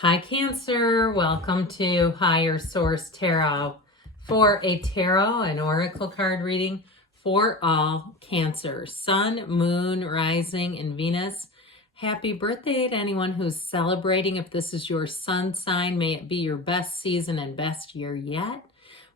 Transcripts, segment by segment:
Hi, Cancer. Welcome to Higher Source Tarot for a tarot and oracle card reading for all Cancer, Sun, Moon, Rising, and Venus. Happy birthday to anyone who's celebrating. If this is your sun sign, may it be your best season and best year yet.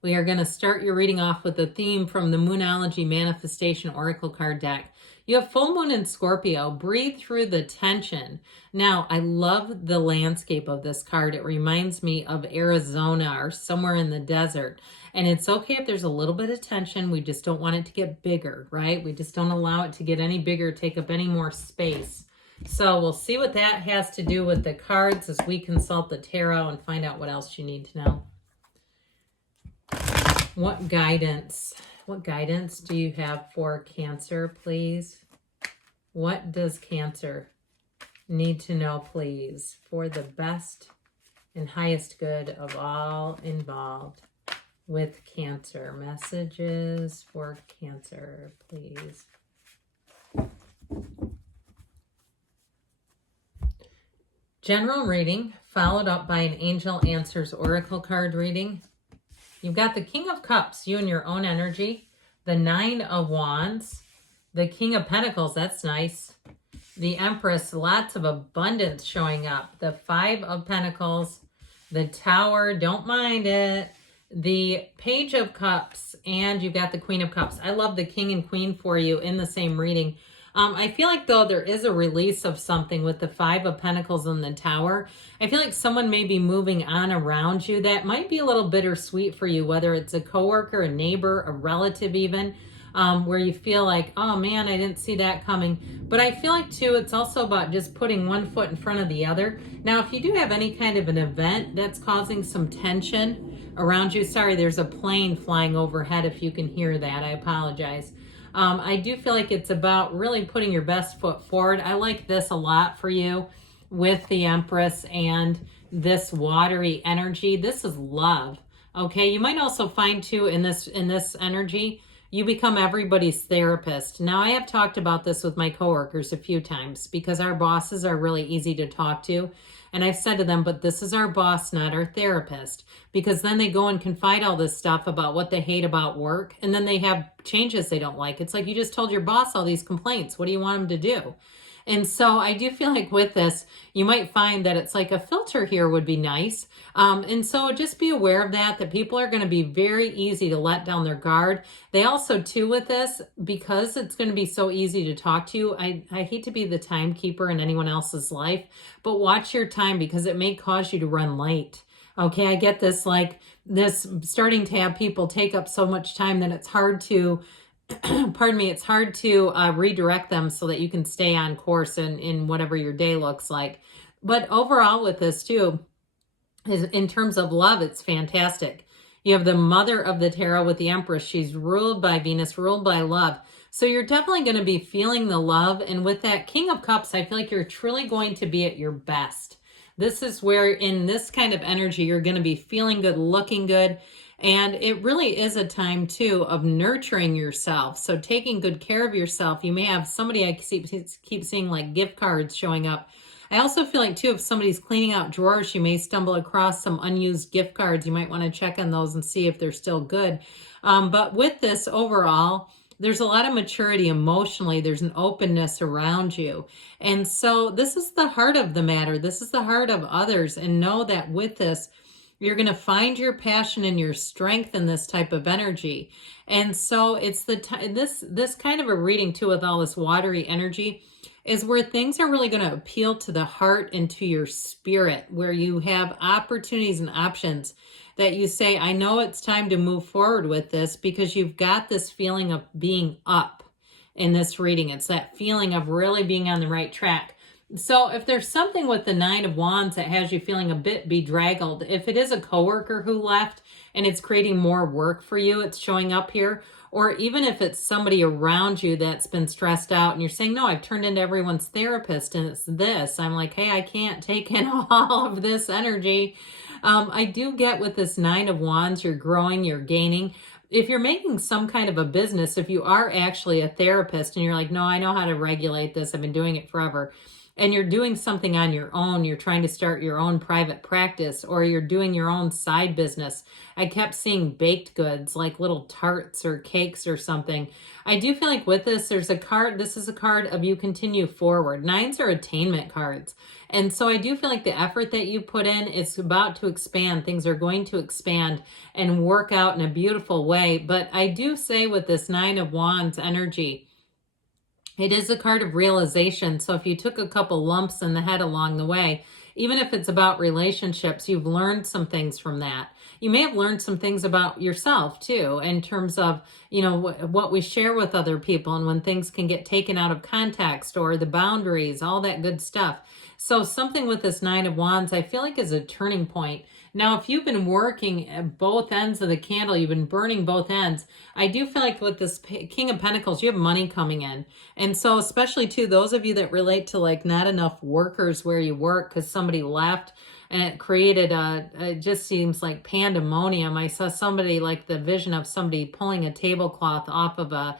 We are going to start your reading off with a theme from the Moonology Manifestation Oracle card deck. You have full moon in Scorpio. Breathe through the tension. Now, I love the landscape of this card. It reminds me of Arizona or somewhere in the desert. And it's okay if there's a little bit of tension. We just don't want it to get bigger, right? We just don't allow it to get any bigger, take up any more space. So we'll see what that has to do with the cards as we consult the tarot and find out what else you need to know. What guidance do you have for Cancer, please? What does Cancer need to know, please, for the best and highest good of all involved with Cancer? Messages for Cancer, please. General reading, followed up by an Angel Answers Oracle card reading. You've got the King of Cups, you and your own energy. The Nine of Wands. The King of Pentacles, that's nice. The Empress, lots of abundance showing up. The Five of Pentacles. The Tower, don't mind it. The Page of Cups. And you've got the Queen of Cups. I love the King and Queen for you in the same reading. I feel like, though, there is a release of something with the Five of Pentacles and the Tower. I feel like someone may be moving on around you. That might be a little bittersweet for you, whether it's a coworker, a neighbor, a relative even, where you feel like, oh, man, I didn't see that coming. But I feel like, too, it's also about just putting one foot in front of the other. Now, if you do have any kind of an event that's causing some tension around you, sorry, there's a plane flying overhead if you can hear that. I apologize. I do feel like it's about really putting your best foot forward. I like this a lot for you with the Empress and this watery energy. This is love. Okay, you might also find too in this energy, you become everybody's therapist. Now, I have talked about this with my coworkers a few times because our bosses are really easy to talk to. And I've said to them, but this is our boss, not our therapist. Because then they go and confide all this stuff about what they hate about work. And then they have changes they don't like. It's like you just told your boss all these complaints. What do you want them to do? And so I do feel like with this, you might find that it's like a filter here would be nice. And so just be aware of that people are going to be very easy to let down their guard. They also, too, with this, because it's going to be so easy to talk to you, I hate to be the timekeeper in anyone else's life, but watch your time because it may cause you to run late. Okay, I get this, like this starting to have people take up so much time that it's hard to pardon me, it's hard to redirect them so that you can stay on course in whatever your day looks like. But overall with this too, is in terms of love, it's fantastic. You have the Mother of the Tarot with the Empress. She's ruled by Venus, ruled by love. So you're definitely going to be feeling the love. And with that King of Cups, I feel like you're truly going to be at your best. This is where in this kind of energy, you're going to be feeling good, looking good. And it really is a time, too, of nurturing yourself. So taking good care of yourself. You may have somebody, I keep seeing like gift cards showing up. I also feel like, too, if somebody's cleaning out drawers, you may stumble across some unused gift cards. You might want to check on those and see if they're still good. But with this overall, there's a lot of maturity emotionally. There's an openness around you. And so this is the heart of the matter. This is the heart of others. And know that with this, you're going to find your passion and your strength in this type of energy. And so it's this kind of a reading too with all this watery energy is where things are really going to appeal to the heart and to your spirit, where you have opportunities and options that you say, I know it's time to move forward with this because you've got this feeling of being up in this reading. It's that feeling of really being on the right track. So if there's something with the Nine of Wands that has you feeling a bit bedraggled, if it is a coworker who left and it's creating more work for you, it's showing up here, or even if it's somebody around you that's been stressed out and you're saying, no, I've turned into everyone's therapist and it's this. I'm like, hey, I can't take in all of this energy. I do get with this Nine of Wands, you're growing, you're gaining. If you're making some kind of a business, if you are actually a therapist and you're like, no, I know how to regulate this, I've been doing it forever. and you're doing something on your own, you're trying to start your own private practice, or you're doing your own side business. I kept seeing baked goods, like little tarts or cakes or something. I do feel like with this, there's a card. This is a card of you continue forward. Nines are attainment cards. And so I do feel like the effort that you put in is about to expand. Things are going to expand and work out in a beautiful way. But I do say with this Nine of Wands energy, it is a card of realization. So if you took a couple lumps in the head along the way, even if it's about relationships, you've learned some things from that. You may have learned some things about yourself too, in terms of, what we share with other people and when things can get taken out of context or the boundaries, all that good stuff. So something with this Nine of Wands, I feel like is a turning point. Now, if you've been working at both ends of the candle, you've been burning both ends, I do feel like with this King of Pentacles, you have money coming in. And so especially too, those of you that relate to like not enough workers where you work because somebody left and it created it just seems like pandemonium. I saw somebody, like the vision of somebody pulling a tablecloth off of a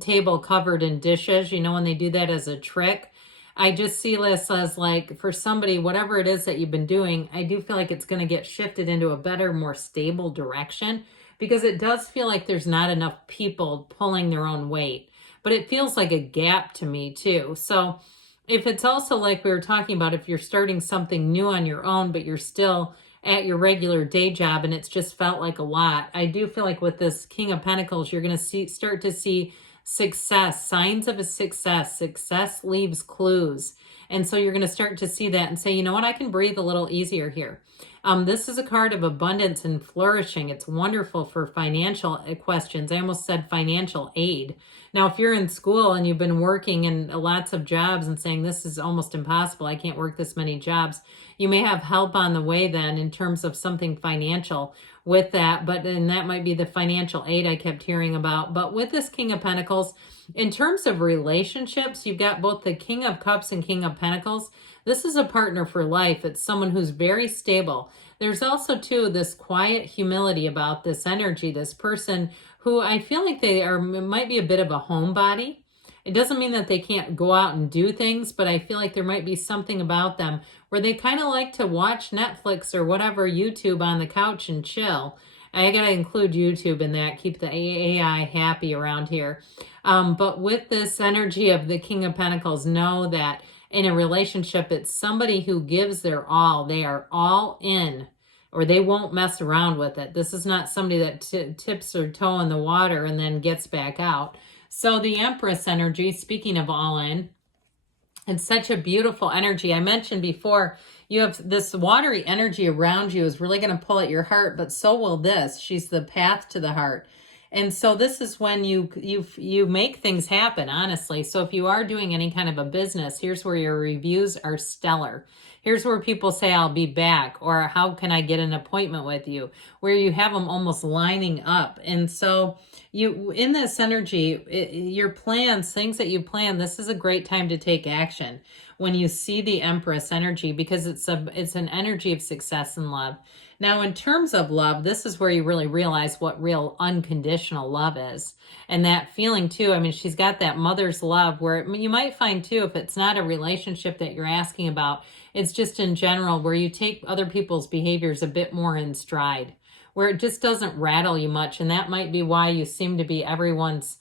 table covered in dishes, when they do that as a trick. I just see this as like for somebody, whatever it is that you've been doing, I do feel like it's going to get shifted into a better, more stable direction, because it does feel like there's not enough people pulling their own weight, but it feels like a gap to me too. So if it's also like we were talking about, if you're starting something new on your own, but you're still at your regular day job and it's just felt like a lot, I do feel like with this King of Pentacles, you're going to start to see success, signs of a success. Success leaves clues. And so you're going to start to see that and say, you know what, I can breathe a little easier here. This is a card of abundance and flourishing. It's wonderful for financial questions. I almost said financial aid. Now, if you're in school and you've been working in lots of jobs and saying this is almost impossible, I can't work this many jobs, you may have help on the way then in terms of something financial with that. But then that might be the financial aid I kept hearing about. But with this King of Pentacles, in terms of relationships, you've got both the King of Cups and King of Pentacles. This is a partner for life. It's someone who's very stable. There's also, too, this quiet humility about this energy, this person who I feel like they might be a bit of a homebody. It doesn't mean that they can't go out and do things, but I feel like there might be something about them where they kind of like to watch Netflix or whatever, YouTube on the couch and chill. I got to include YouTube in that, keep the AI happy around here. But with this energy of the King of Pentacles, know that in a relationship, it's somebody who gives their all. They are all in, or they won't mess around with it. This is not somebody that tips their toe in the water and then gets back out. So the Empress energy, speaking of all in, it's such a beautiful energy. I mentioned before, you have this watery energy around you is really going to pull at your heart, but so will this. She's the path to the heart. And so this is when you make things happen, honestly. So if you are doing any kind of a business, here's where your reviews are stellar. Here's where people say, I'll be back, or how can I get an appointment with you, where you have them almost lining up. And so you, in this energy, your plans, things that you plan, this is a great time to take action when you see the Empress energy, because it's an energy of success and love. Now, in terms of love, this is where you really realize what real unconditional love is. And that feeling too, I mean, she's got that mother's love where you might find too, if it's not a relationship that you're asking about, it's just in general where you take other people's behaviors a bit more in stride, where it just doesn't rattle you much. And that might be why you seem to be everyone's,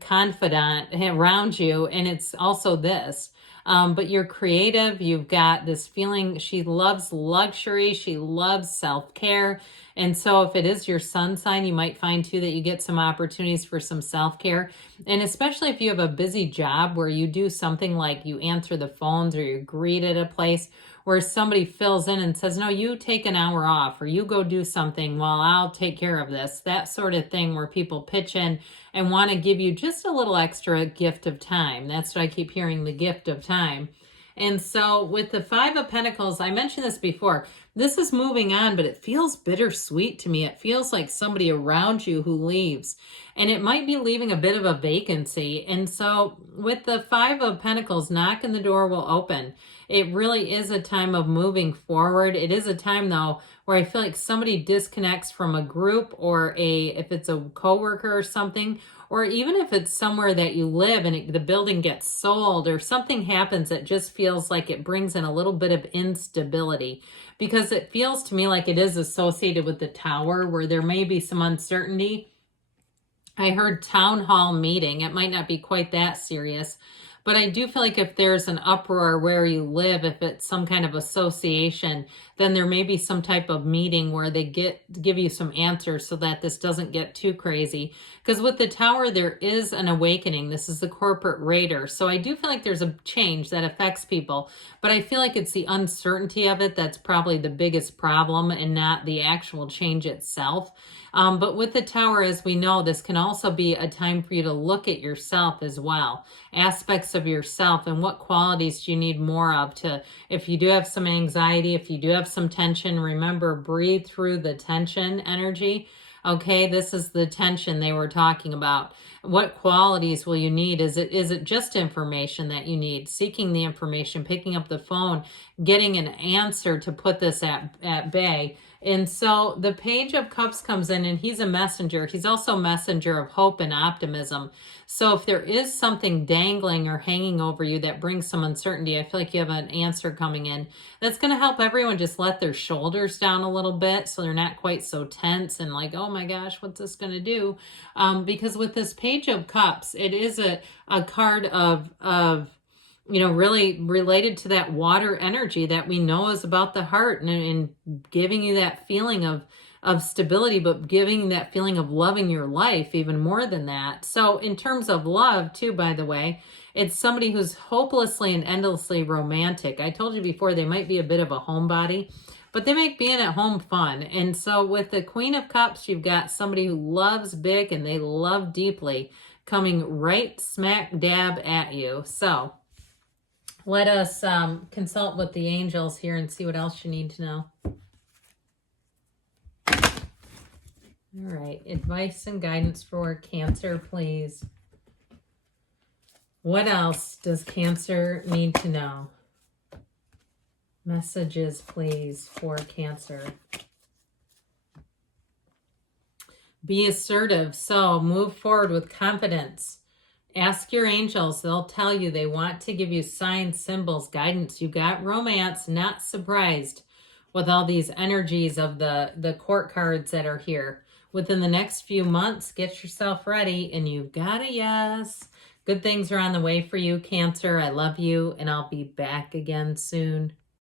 confidant around you. And it's also this. But you're creative. You've got this feeling. She loves luxury. She loves self-care. And so if it is your sun sign, you might find too that you get some opportunities for some self-care. And especially if you have a busy job where you do something like you answer the phones or you greet at a place where somebody fills in and says, no, you take an hour off, or you go do something while I'll take care of this. That sort of thing where people pitch in and want to give you just a little extra gift of time. That's what I keep hearing, the gift of time. And so with the Five of Pentacles, I mentioned this before, this is moving on, but it feels bittersweet to me. It feels like somebody around you who leaves, and it might be leaving a bit of a vacancy. And so with the Five of Pentacles, knock and the door will open. It really is a time of moving forward. It is a time, though, where I feel like somebody disconnects from a group, or if it's a coworker or something, or even if it's somewhere that you live and the building gets sold or something happens that just feels like it brings in a little bit of instability, because it feels to me like it is associated with the Tower, where there may be some uncertainty. I heard town hall meeting. It might not be quite that serious, but I do feel like if there's an uproar where you live, if it's some kind of association, then there may be some type of meeting where they give you some answers so that this doesn't get too crazy. Because with the Tower, there is an awakening. This is the corporate raider. So I do feel like there's a change that affects people, but I feel like it's the uncertainty of it that's probably the biggest problem, and not the actual change itself. But with the Tower, as we know, this can also be a time for you to look at yourself as well, aspects of yourself, and what qualities do you need more of to, if you do have some anxiety, if you do have some tension, remember, breathe through the tension energy. Okay, this is the tension they were talking about. What qualities will you need? Is it just information that you need? Seeking the information, picking up the phone, getting an answer to put this at bay. And so the Page of Cups comes in, and he's a messenger. He's also a messenger of hope and optimism. So if there is something dangling or hanging over you that brings some uncertainty, I feel like you have an answer coming in that's going to help everyone just let their shoulders down a little bit, so they're not quite so tense and like, oh my gosh, what's this going to do? Because with this Page of Cups, it is a card of really related to that water energy that we know is about the heart, and giving you that feeling of stability, but giving that feeling of loving your life even more than that. So in terms of love too, by the way, it's somebody who's hopelessly and endlessly romantic. I told you before, they might be a bit of a homebody, but they make being at home fun. And so with the Queen of Cups, you've got somebody who loves big and they love deeply, coming right smack dab at you. So let us consult with the angels here and see what else you need to know. All right, advice and guidance for Cancer, please. What else does Cancer need to know? Messages, please, for Cancer. Be assertive. So move forward with confidence. Ask your angels. They'll tell you. They want to give you signs, symbols, guidance. You got romance. Not surprised with all these energies of the court cards that are here. Within the next few months, get yourself ready, and you've got a yes. Good things are on the way for you, Cancer. I love you, and I'll be back again soon.